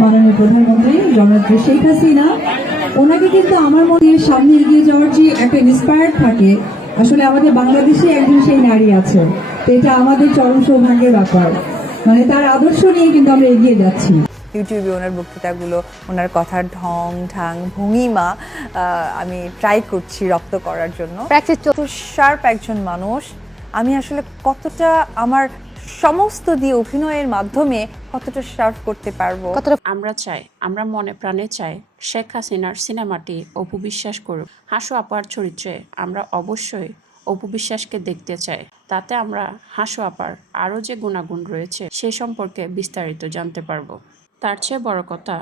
মাননীয় প্রধানমন্ত্রী জননেত্রী শেখ হাসিনা, ওনাকে কিন্তু আমার মনে সামনে এগিয়ে যাওয়ার যে একটা ইন্সপায়ার্ড থাকে, আসলে আমাদের বাংলাদেশে একজন সেই নারী আছে। তো এটা আমাদের চরম সৌভাগ্যের ব্যাপার, মানে তার আদর্শ নিয়ে কিন্তু আমরা এগিয়ে যাচ্ছি। ইউটিউবে ওনার বক্তৃতাগুলো, ওনার কথার ঢং ঢাং ভঙ্গিমা আমি ট্রাই করছি রপ্ত করার জন্য। শার্প একজন মানুষ, আমি আসলে কতটা আমার সমস্ত দিয়ে অভিনয়ের মাধ্যমে কতটা শার্প করতে পারবো। আমরা চাই, আমরা মনে প্রাণে চাই শেখ হাসিনার সিনেমাটি অপু বিশ্বাস করুক। হাসু আপার চরিত্রে আমরা অবশ্যই অপু বিশ্বাসকে দেখতে চাই। তাতে আমরা হাসু আপার আরও যে গুণাগুণ রয়েছে সে সম্পর্কে বিস্তারিত জানতে পারবো। তার চেয়ে বড় কথা,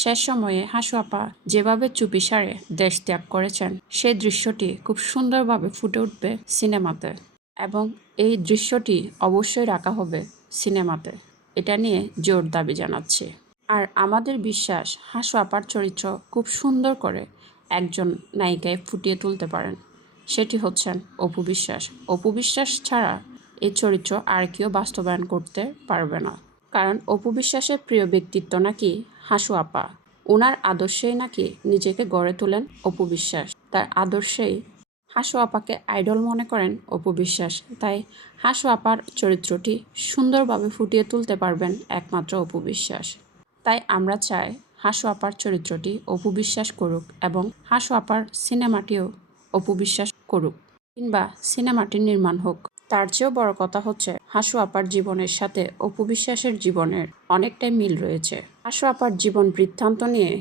শেষ সময়ে হাসু আপা যেভাবে চুপিসারে দেশ ত্যাগ করেছেন সেই দৃশ্যটি খুব সুন্দরভাবে ফুটে উঠবে সিনেমাতে, এবং এই দৃশ্যটি অবশ্যই রাখা হবে সিনেমাতে। এটা নিয়ে জোর দাবি জানাচ্ছি। আর আমাদের বিশ্বাস হাসু আপার চরিত্র খুব সুন্দর করে একজন নায়িকায় ফুটিয়ে তুলতে পারেন, সেটি হচ্ছেন অপু বিশ্বাস। অপু বিশ্বাস ছাড়া এই চরিত্র আর কেউ বাস্তবায়ন করতে পারবে না। কারণ অপু বিশ্বাসের প্রিয় ব্যক্তিত্ব নাকি হাসু আপা, ওনার আদর্শেই নাকি নিজেকে গড়ে তোলেন অপু বিশ্বাস। তার আদর্শেই হাসু আপাকে আইডল মনে করেন অপু বিশ্বাস। তাই হাসু আপার চরিত্রটি সুন্দরভাবে ফুটিয়ে তুলতে পারবেন একমাত্র অপু বিশ্বাস। তাই আমরা চাই হাসু আপার চরিত্রটি অপু বিশ্বাস করুক এবং হাসু আপার সিনেমাটিও অপু বিশ্বাস করুক, কিংবা সিনেমাটির নির্মাণ হোক। তার চেয়েও বড় কথা হচ্ছে হাসু আপার জীবনের সাথে অপু বিশ্বাসের জীবনের অনেকটাই মিল রয়েছে। হাসু আপার জীবন বৃত্তান্ত নিয়ে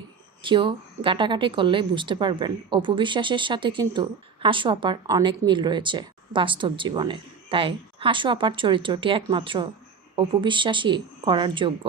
কেউ গাটাগাটি করলেই বুঝতে পারবেন অপু বিশ্বাসের সাথে কিন্তু হাসু আপার অনেক মিল রয়েছে বাস্তব জীবনে। তাই হাসু আপার চরিত্রটি একমাত্র অপু বিশ্বাসই করার যোগ্য।